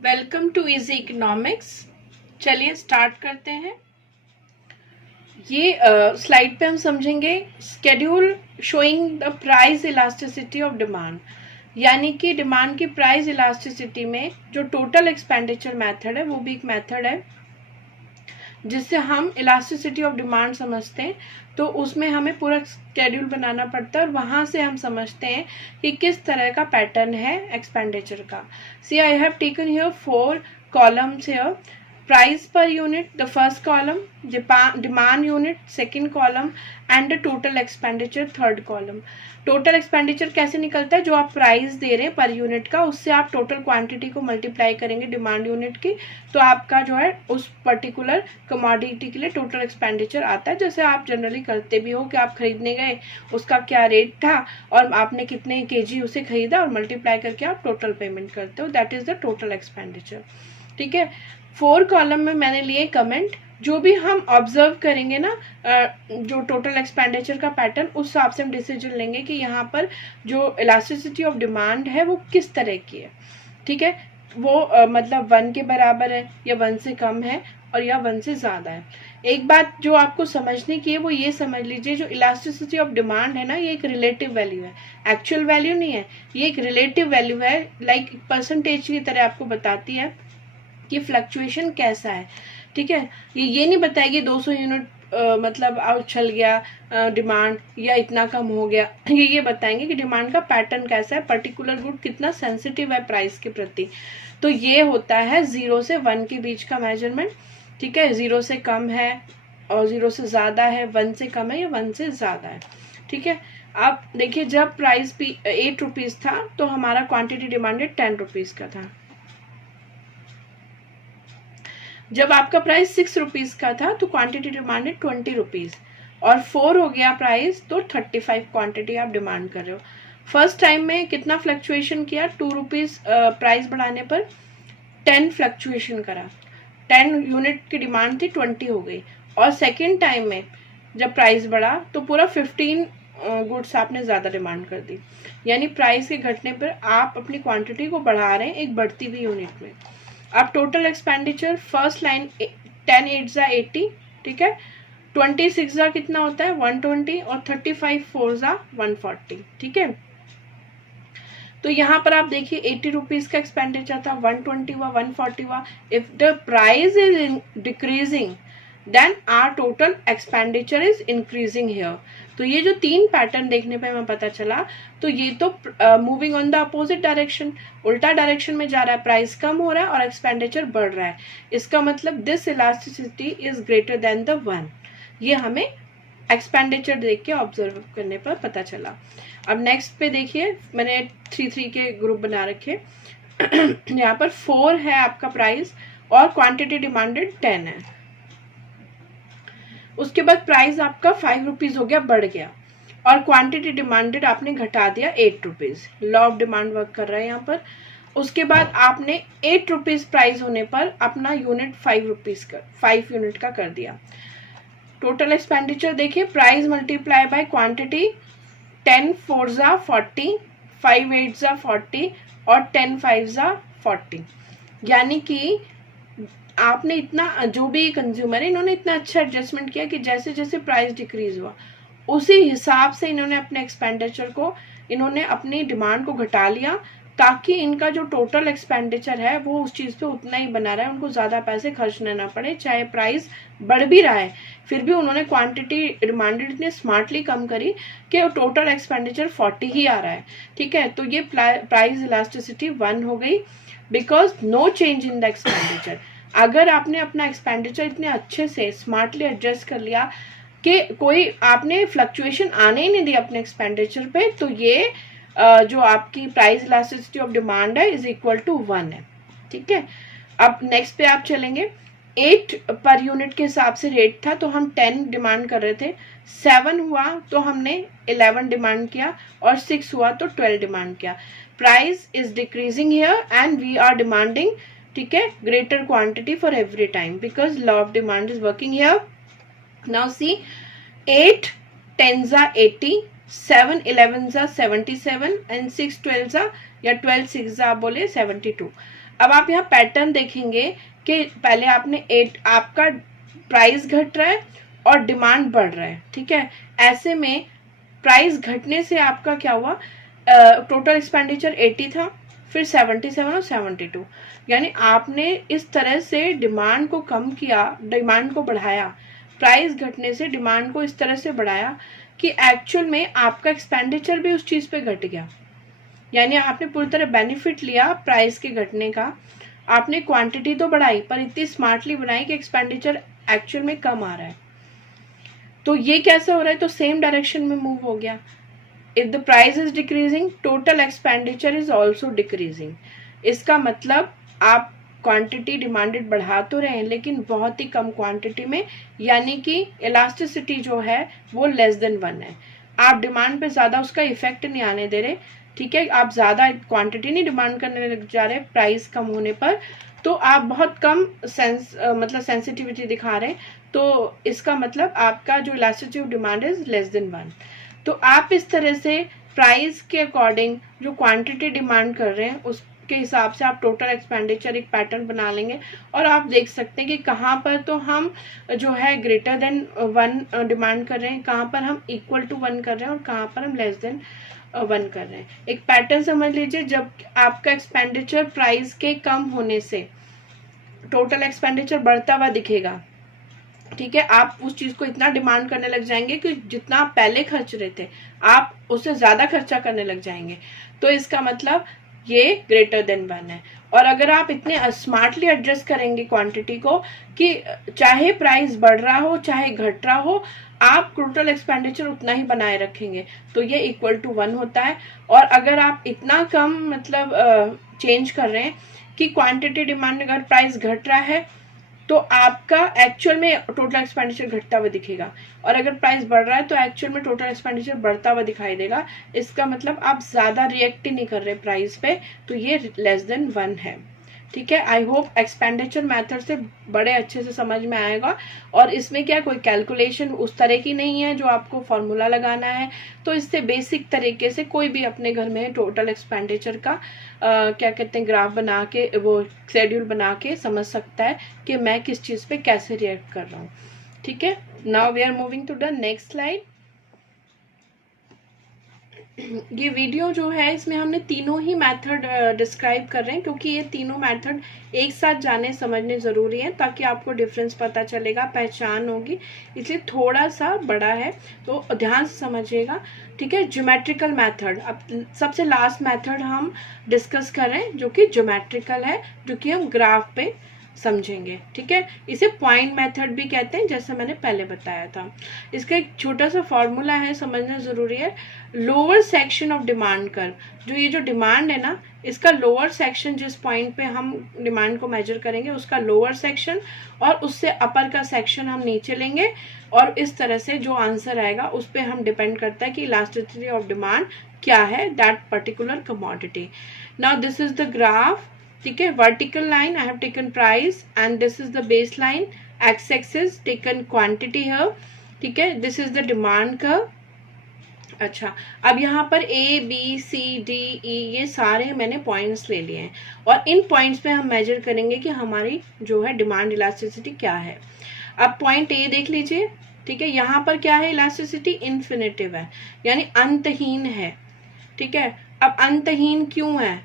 Welcome to easy economics. चलिए start करते हैं। ये स्लाइड पे हम समझेंगे schedule showing the price elasticity of demand, यानी कि डिमांड की प्राइस इलास्टिसिटी में जो टोटल एक्सपेंडिचर मेथड है वो भी एक मेथड है जिससे हम इलास्टिसिटी ऑफ डिमांड समझते हैं। तो उसमें हमें पूरा स्केड्यूल बनाना पड़ता है और वहाँ से हम समझते हैं कि किस तरह का पैटर्न है एक्सपेंडिचर का। See I have taken here 4 columns here. Price per unit the first column, demand unit second column and the total expenditure third column. Total expenditure कैसे निकलता है? जो आप प्राइस दे रहे हैं पर यूनिट का, उससे आप टोटल क्वांटिटी को मल्टीप्लाई करेंगे डिमांड यूनिट की, तो आपका जो है उस पर्टिकुलर कमोडिटी के लिए टोटल एक्सपेंडिचर आता है। जैसे आप जनरली करते भी हो कि आप खरीदने गए, उसका क्या रेट था और आपने कितने केजी उसे खरीदा और मल्टीप्लाई करके आप टोटल पेमेंट करते हो, that is the total expenditure. ठीक है। 4 कॉलम में मैंने लिए कमेंट। जो भी हम ऑब्जर्व करेंगे ना जो टोटल एक्सपेंडिचर का पैटर्न, उस हिसाब से हम डिसीजन लेंगे कि यहाँ पर जो इलास्टिसिटी ऑफ डिमांड है वो किस तरह की है। ठीक है। वो मतलब 1 के बराबर है या 1 से कम है और या 1 से ज़्यादा है। एक बात जो आपको समझने की है वो ये समझ लीजिए, जो इलास्टिसिटी ऑफ डिमांड है ना, ये एक रिलेटिव वैल्यू है, एक्चुअल वैल्यू नहीं है। ये एक रिलेटिव वैल्यू है, लाइक परसेंटेज की तरह आपको बताती है कि फ्लक्चुएशन कैसा है। ठीक है। ये नहीं बताएगी 200 यूनिट मतलब उछल गया डिमांड या इतना कम हो गया। ये बताएंगे कि डिमांड का पैटर्न कैसा है, पर्टिकुलर गुड कितना सेंसिटिव है प्राइस के प्रति। तो ये होता है 0 से 1 के बीच का मेजरमेंट। ठीक है। 0 से कम है और 0 से ज़्यादा है, 1 से कम है या 1 से ज़्यादा है। ठीक है। आप देखिए, जब प्राइस 8 रुपीज़ था तो हमारा क्वांटिटी डिमांडेड 10 रुपीज़ का था। जब आपका प्राइस 6 रुपीज का था तो क्वांटिटी डिमांडेड 20 रुपीज, और 4 हो गया प्राइस तो 35 क्वांटिटी आप डिमांड कर रहे हो। फर्स्ट टाइम में कितना फ्लक्चुएशन किया? 2 रुपीज प्राइस बढ़ाने पर 10 फ्लक्चुएशन करा, 10 यूनिट की डिमांड थी 20 हो गई। और सेकेंड टाइम में जब प्राइस बढ़ा तो पूरा 15 गुड्स आपने ज़्यादा डिमांड कर दी। यानी प्राइस के घटने पर आप अपनी क्वांटिटी को बढ़ा रहे हैं एक बढ़ती हुई यूनिट में। अब टोटल एक्सपेंडिचर फर्स्ट लाइन 10 8 जा 80। ठीक है। 26 जा कितना होता है? 120 और 35 4 जा 140। ठीक है। तो यहाँ पर आप देखिए 80 रुपीज का एक्सपेंडिचर था, 120 हुआ, 140 हुआ। If the price is decreasing then our total expenditure is increasing here. तो ये जो 3 पैटर्न देखने पे हमें पता चला, तो ये तो moving on the opposite direction, उल्टा डायरेक्शन में जा रहा है, प्राइस कम हो रहा है और एक्सपेंडिचर बढ़ रहा है। इसका मतलब this elasticity is greater then the 1। ये हमें एक्सपेंडिचर देख के ऑब्जर्व करने पर पता चला। अब नेक्स्ट पे देखिए, मैंने 3 के ग्रुप बना रखे। यहाँ पर 4 है आपका प्राइस और क्वांटिटी डिमांडेड 10 है। उसके बाद प्राइस आपका 5 रुपीज हो गया, बढ़ गया, और क्वांटिटी डिमांडेड आपने घटा दिया 8 rupees. Law of demand work कर रहा है यहाँ पर। उसके बाद आपने 8 रुपीज प्राइस होने पर अपना यूनिट 5 यूनिट का कर दिया। टोटल एक्सपेंडिचर देखिए, प्राइस मल्टीप्लाई बाय क्वांटिटी, 10 4 जा 40, 5 8 जा 40 और 10 5 जा 40। यानी कि आपने इतना, जो भी कंज्यूमर है, इन्होंने इतना अच्छा एडजस्टमेंट किया कि जैसे जैसे प्राइस डिक्रीज हुआ उसी हिसाब से इन्होंने अपने एक्सपेंडिचर को, इन्होंने अपनी डिमांड को घटा लिया, ताकि इनका जो टोटल एक्सपेंडिचर है वो उस चीज़ पे उतना ही बना रहा है, उनको ज़्यादा पैसे खर्चने ना पड़े। चाहे प्राइस बढ़ भी रहा है फिर भी उन्होंने क्वांटिटी डिमांडेड इतनी स्मार्टली कम करी कि टोटल एक्सपेंडिचर 40 ही आ रहा है। ठीक है। तो ये प्राइस इलास्टिसिटी 1 हो गई, because no change in the expenditure. अगर आपने अपना एक्सपेंडिचर इतने अच्छे से स्मार्टली एडजस्ट कर लिया कि कोई आपने फ्लक्चुएशन आने ही नहीं दी अपने एक्सपेंडिचर पे, तो ये जो आपकी प्राइस इलास्टिसिटी ऑफ डिमांड है इज इक्वल टू 1 है। ठीक है। अब नेक्स्ट पे आप चलेंगे। 8 पर यूनिट के हिसाब से रेट था तो हम 10 डिमांड कर रहे थे, 7 हुआ तो हमने 11 डिमांड किया और 6 हुआ तो 12 डिमांड किया। Price is decreasing here and we are demanding, ठीक है, greater quantity for every time because law of demand is working here. Now see 8 10 जा 80, 7 11 जा 77 एंड 6 12 जा या 12 6 जा आप बोले 72। अब आप यहाँ पैटर्न देखेंगे कि पहले आपने आपका प्राइस घट रहा है और डिमांड बढ़ रहा है, ठीक है। ऐसे में प्राइस घटने से आपका क्या हुआ, टोटल एक्सपेंडिचर 80 था, फिर 77 और 72, यानी आपने इस तरह से डिमांड को कम किया, डिमांड को बढ़ाया, प्राइस घटने से डिमांड को इस तरह से बढ़ाया कि एक्चुअल में आपका एक्सपेंडिचर भी उस चीज पे घट गया। यानी आपने पूरी तरह बेनिफिट लिया प्राइस के घटने का, आपने क्वांटिटी तो बढ़ाई पर इतनी स्मार्टली बनाई कि एक्सपेंडिचर एक्चुअल में कम आ रहा है। तो ये कैसे हो रहा है, तो सेम डायरेक्शन में मूव हो गया। If the price is decreasing total expenditure is also decreasing. इसका मतलब आप क्वांटिटी डिमांडेड बढ़ा तो रहे हैं लेकिन बहुत ही कम क्वांटिटी में, यानी कि इलास्टिसिटी जो है वो लेस देन 1 है। आप डिमांड पे ज्यादा उसका इफेक्ट नहीं आने दे रहे, ठीक है। आप ज्यादा क्वांटिटी नहीं डिमांड करने लग जा रहे प्राइस कम होने पर, तो आप बहुत कम मतलब सेंसिटिविटी दिखा रहे हैं, तो इसका मतलब आपका जो elasticity of demand is less than 1। तो आप इस तरह से प्राइस के अकॉर्डिंग जो क्वांटिटी डिमांड कर रहे हैं उसके हिसाब से आप टोटल एक्सपेंडिचर एक पैटर्न बना लेंगे और आप देख सकते हैं कि कहाँ पर तो हम जो है ग्रेटर देन 1 डिमांड कर रहे हैं, कहाँ पर हम इक्वल टू 1 कर रहे हैं और कहाँ पर हम लेस देन 1 कर रहे हैं। एक पैटर्न समझ लीजिए, जब आपका एक्सपेंडिचर प्राइस के कम होने से टोटल एक्सपेंडिचर बढ़ता हुआ दिखेगा, ठीक है, आप उस चीज को इतना डिमांड करने लग जाएंगे कि जितना आप पहले खर्च रहे थे आप उससे ज्यादा खर्चा करने लग जाएंगे, तो इसका मतलब ये ग्रेटर देन 1 है। और अगर आप इतने स्मार्टली एडजस्ट करेंगे क्वांटिटी को कि चाहे प्राइस बढ़ रहा हो चाहे घट रहा हो, आप टोटल एक्सपेंडिचर उतना ही बनाए रखेंगे, तो ये इक्वल टू 1 होता है। और अगर आप इतना कम मतलब चेंज कर रहे हैं कि क्वांटिटी डिमांड अगर प्राइस घट रहा है तो आपका एक्चुअल में टोटल एक्सपेंडिचर घटता हुआ दिखेगा, और अगर प्राइस बढ़ रहा है तो एक्चुअल में टोटल एक्सपेंडिचर बढ़ता हुआ दिखाई देगा। इसका मतलब आप ज्यादा रिएक्ट ही नहीं कर रहे प्राइस पे, तो ये लेस देन 1 है, ठीक है। आई होप एक्सपेंडिचर मेथड से बड़े अच्छे से समझ में आएगा। और इसमें क्या कोई कैलकुलेशन उस तरह की नहीं है जो आपको फॉर्मूला लगाना है, तो इससे बेसिक तरीके से कोई भी अपने घर में टोटल एक्सपेंडिचर का क्या कहते हैं ग्राफ बना के, वो शेड्यूल बना के समझ सकता है कि मैं किस चीज पे कैसे रिएक्ट कर रहा हूँ, ठीक है। Now we are moving to the next slide. ये वीडियो जो है इसमें हमने तीनों ही मेथड डिस्क्राइब कर रहे हैं, क्योंकि ये तीनों मेथड एक साथ जाने समझने ज़रूरी है ताकि आपको डिफरेंस पता चलेगा, पहचान होगी, इसलिए थोड़ा सा बड़ा है तो ध्यान से समझिएगा, ठीक है। ज्योमेट्रिकल मेथड, अब सबसे लास्ट मेथड हम डिस्कस कर रहे हैं जो कि ज्योमेट्रिकल है, जो कि हम ग्राफ पे समझेंगे, ठीक है। इसे पॉइंट मेथड भी कहते हैं जैसा मैंने पहले बताया था। इसका एक छोटा सा फॉर्मूला है, समझना जरूरी है। Lower section of demand curve, जो ये जो डिमांड है ना, इसका लोअर सेक्शन जिस पॉइंट पे हम डिमांड को मेजर करेंगे उसका लोअर सेक्शन, और उससे अपर का सेक्शन हम नीचे लेंगे, और इस तरह से जो आंसर आएगा उस पर हम डिपेंड करता है कि इलास्टिसिटी ऑफ डिमांड क्या है that particular commodity. Now this is the graph, ठीक है। Vertical line I have taken price and this is the base line, x axis taken quantity है, ठीक है। This is the demand curve. अच्छा, अब यहाँ पर A B C D E ये सारे मैंने पॉइंट्स ले लिए हैं, और इन पॉइंट्स पे हम मेजर करेंगे कि हमारी जो है डिमांड इलास्टिसिटी क्या है। अब पॉइंट ए देख लीजिए, ठीक है। यहाँ पर क्या है, इलास्टिसिटी इन्फिनिटिव है, यानी अंतहीन है, ठीक है। अब अंतहीन क्यों है,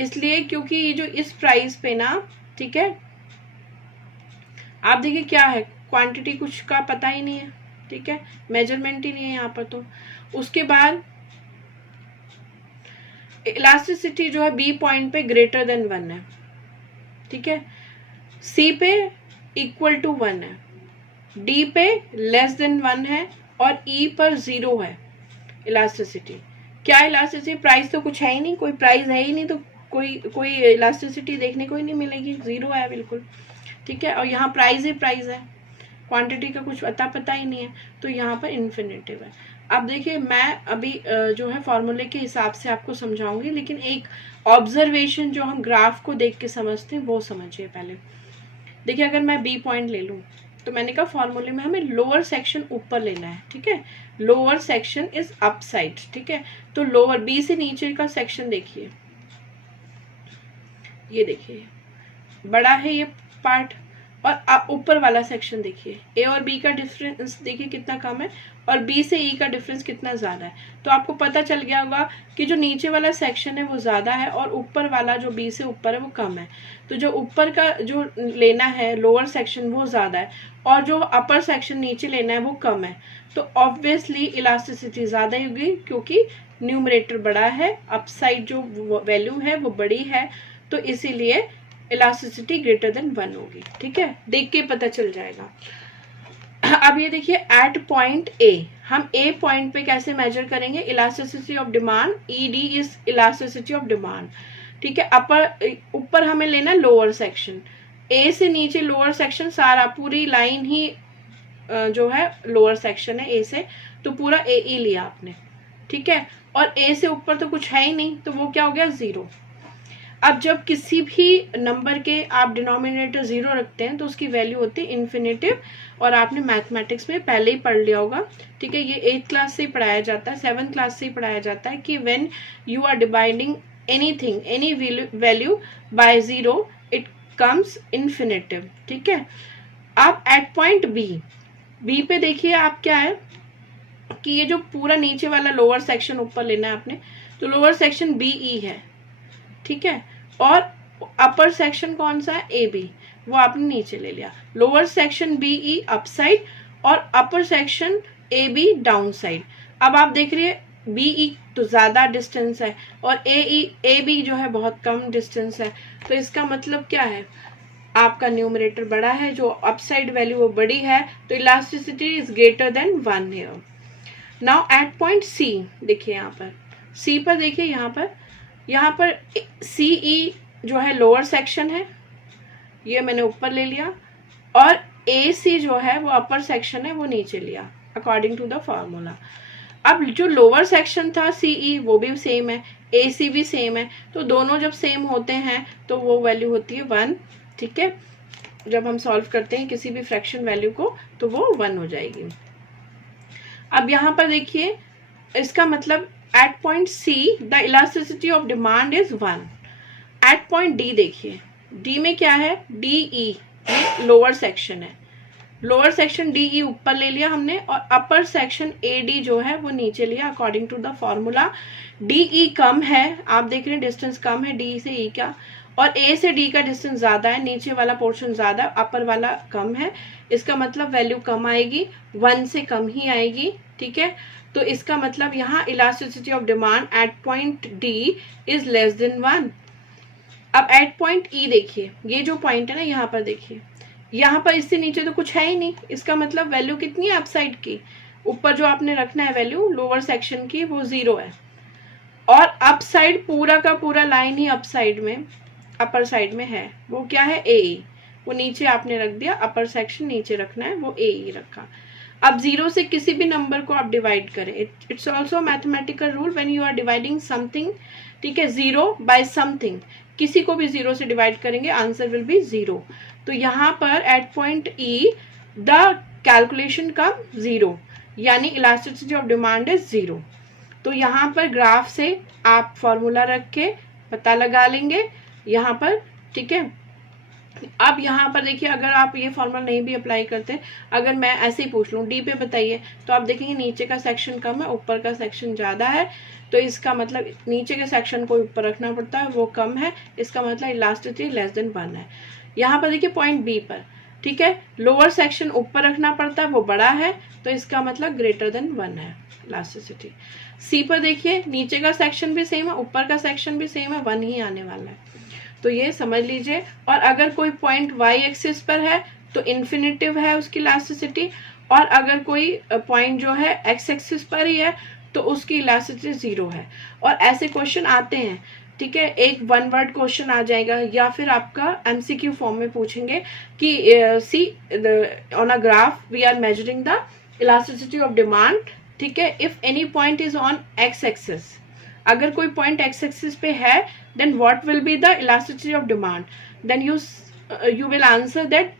इसलिए क्योंकि ये जो इस प्राइस पे ना, ठीक है, आप देखिए क्या है, क्वांटिटी कुछ का पता ही नहीं है, ठीक है, मेजरमेंट ही नहीं है यहाँ पर। तो उसके बाद इलास्टिसिटी जो है बी पॉइंट पे ग्रेटर देन 1 है, ठीक है, सी पे इक्वल टू 1 है, डी पे लेस देन 1 है, और ई पर 0 है इलास्टिसिटी। क्या इलास्टिसिटी, प्राइस तो कुछ है ही नहीं, कोई प्राइस है ही नहीं, तो कोई इलास्टिसिटी देखने को ही नहीं मिलेगी, 0 है बिल्कुल, ठीक है। और यहाँ प्राइस ही प्राइस है, क्वांटिटी का कुछ पता ही नहीं है, तो यहाँ पर इन्फिनिटिव है। अब देखिए मैं अभी जो है फॉर्मूले के हिसाब से आपको समझाऊंगी, लेकिन एक ऑब्जर्वेशन जो हम ग्राफ को देख के समझते हैं वो समझिए पहले। देखिए अगर मैं बी पॉइंट ले लूँ तो मैंने कहा फॉर्मूले में हमें लोअर सेक्शन ऊपर लेना है, ठीक है, lower section is up side, ठीक है। तो लोअर बी से नीचे का सेक्शन देखिए, ये देखिए बड़ा है ये पार्ट, और ऊपर वाला सेक्शन देखिए, ए और बी का डिफरेंस देखिए कितना कम है, और बी से ई का डिफरेंस कितना ज्यादा है। तो आपको पता चल गया होगा कि जो नीचे वाला सेक्शन है वो ज्यादा है और ऊपर वाला जो बी से ऊपर है वो कम है। तो जो ऊपर का जो लेना है लोअर सेक्शन वो ज्यादा है, और जो अपर सेक्शन नीचे लेना है वो कम है। तो ऑब्वियसली इलास्टिसिटी ज्यादा होगी, क्योंकि न्यूमरेटर बड़ा है, अपसाइड जो वैल्यू है वो बड़ी है, तो इसीलिए इलास्टिसिटी ग्रेटर देन 1 होगी। ठीक है, देख के पता चल जाएगा। अब ये देखिए एट पॉइंट ए, हम ए पॉइंट पे कैसे मेजर करेंगे elasticity of demand, ED is elasticity of demand. ठीक है, ऊपर हमें लेना लोअर सेक्शन, ए से नीचे लोअर सेक्शन सारा पूरी लाइन ही जो है लोअर सेक्शन है ए से, तो पूरा ए ई लिया आपने। ठीक है, और ए से ऊपर तो कुछ है ही नहीं, तो वो क्या हो गया 0। अब जब किसी भी नंबर के आप डिनोमिनेटर 0 रखते हैं तो उसकी वैल्यू होती है इन्फिनेटिव, और आपने मैथमेटिक्स में पहले ही पढ़ लिया होगा। ठीक है, ये 8th क्लास से ही पढ़ाया जाता है, 7th क्लास से ही पढ़ाया जाता है कि when you are dividing anything any value by 0 it comes infinitive. ठीक है, अब एट पॉइंट बी पे देखिए आप क्या है कि ये जो पूरा नीचे वाला लोअर सेक्शन ऊपर लेना है आपने, तो लोअर सेक्शन बी ई है। ठीक है, और अपर सेक्शन कौन सा है ए बी, वो आपने नीचे ले लिया। Lower section B E upside और upper section A B down side. अब आप देख रही है बी ई तो ज्यादा डिस्टेंस है और ए बी जो है बहुत कम डिस्टेंस है, तो इसका मतलब क्या है, आपका न्यूमरेटर बड़ा है, जो अपसाइड वैल्यू वो बड़ी है, तो elasticity is greater than 1 here. Now at point C, देखिए यहाँ पर सी पर देखिए, यहाँ पर सी ई जो है लोअर सेक्शन है, ये मैंने ऊपर ले लिया, और ए सी जो है वो अपर सेक्शन है, वो नीचे लिया अकॉर्डिंग टू द फॉर्मूला। अब जो लोअर सेक्शन था सी ई वो भी सेम है, ए सी भी सेम है, तो दोनों जब सेम होते हैं तो वो वैल्यू होती है 1। ठीक है, जब हम सॉल्व करते हैं किसी भी फ्रैक्शन वैल्यू को तो वो 1 हो जाएगी। अब यहाँ पर देखिए इसका मतलब at point C the elasticity of demand is 1। At point D देखिए, डी में क्या है, डी ई ये लोअर सेक्शन है, लोअर सेक्शन डी ई ऊपर ले लिया हमने, और अपर सेक्शन ए डी जो है वो नीचे लिया according to the formula. D E कम है, आप देख रहे हैं डिस्टेंस कम है डी से ई का, और ए से डी का डिस्टेंस ज्यादा है, नीचे वाला पोर्शन ज्यादा, अपर वाला कम है, इसका मतलब वैल्यू कम आएगी, 1 से कम ही आएगी। ठीक है, तो इसका मतलब यहाँ elasticity of demand eight point D is less than 1। अब एट पॉइंट ई देखिए, ये जो पॉइंट है ना यहाँ पर देखिए, यहाँ पर इससे नीचे तो कुछ है ही नहीं, इसका मतलब वैल्यू कितनी है अपसाइड की, ऊपर जो आपने रखना है वैल्यू लोअर सेक्शन की वो 0 है, और अपसाइड पूरा का पूरा लाइन ही अपसाइड में अपर साइड में है, वो क्या है ए ई, वो नीचे आपने रख दिया, अपर सेक्शन नीचे रखना है वो ए ई रखा। अब 0 से किसी भी नंबर को आप डिवाइड करें, it's also mathematical rule when you are dividing something. ठीक है, 0 बाय समथिंग, किसी को भी 0 से डिवाइड करेंगे आंसर विल बी 0। तो यहाँ पर at point E the calculation come 0, यानी इलास्टिसिटी ऑफ डिमांड इज 0। तो यहाँ पर ग्राफ से आप फॉर्मूला रख के पता लगा लेंगे यहाँ पर। ठीक है, अब यहाँ पर देखिए अगर आप ये फॉर्मूला नहीं भी अप्लाई करते, अगर मैं ऐसे ही पूछ लूँ डी पे बताइए, तो आप देखेंगे नीचे का सेक्शन कम है, ऊपर का सेक्शन ज्यादा है, तो इसका मतलब नीचे के सेक्शन को ऊपर रखना पड़ता है, वो कम है, इसका मतलब इलास्टिसिटी लेस देन 1 है। यहाँ पर देखिए पॉइंट बी पर, ठीक है, लोअर सेक्शन ऊपर रखना पड़ता है, वो बड़ा है, तो इसका मतलब ग्रेटर देन 1 है इलास्टिसिटी। सी पर देखिए नीचे का सेक्शन भी सेम है, ऊपर का सेक्शन भी सेम है, 1 ही आने वाला है, तो ये समझ लीजिए। और अगर कोई पॉइंट वाई एक्सिस पर है तो इन्फिनिटिव है उसकी इलास्टिसिटी, और अगर कोई पॉइंट जो है एक्स एक्सिस पर ही है तो उसकी इलास्टिसिटी 0 है। और ऐसे क्वेश्चन आते हैं, ठीक है, एक 1 वर्ड क्वेश्चन आ जाएगा, या फिर आपका एमसीक्यू फॉर्म में पूछेंगे कि see on a graph we are measuring the elasticity of demand. ठीक है, if any point is on X axis, अगर कोई पॉइंट एक्स एक्सिस पे है, then what will be the elasticity of demand? Then you will answer that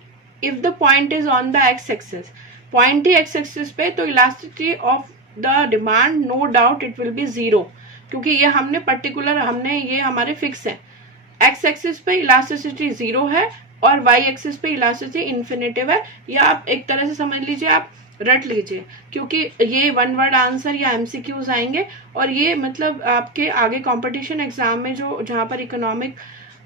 if the point is on the x axis, point he x axis पे, तो elasticity of the demand no doubt it will be 0, क्योंकि ये हमने particular, हमने ये हमारे fix है, x axis पे इलास्टिसिटी 0 है और वाई एक्सिस पे इलास्टिसिटी इन्फिनेटिव है। या आप एक तरह से समझ लीजिए, आप रट लीजिए, क्योंकि ये वन वर्ड आंसर या एमसीक्यूज आएंगे और ये मतलब आपके आगे कंपटीशन एग्जाम में जो जहाँ पर इकोनॉमिक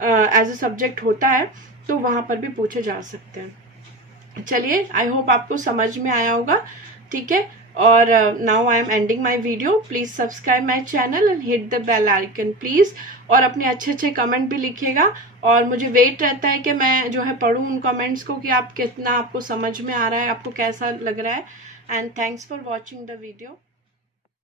एज अ सब्जेक्ट होता है तो वहाँ पर भी पूछे जा सकते हैं। चलिए, आई होप आपको समझ में आया होगा, ठीक है। और now I am ending my video. Please subscribe my channel and hit the bell icon please. और अपने अच्छे अच्छे कमेंट भी लिखिएगा और मुझे वेट रहता है कि मैं जो है पढूं उन कमेंट्स को कि आप कितना आपको समझ में आ रहा है, आपको कैसा लग रहा है। And thanks for watching the video.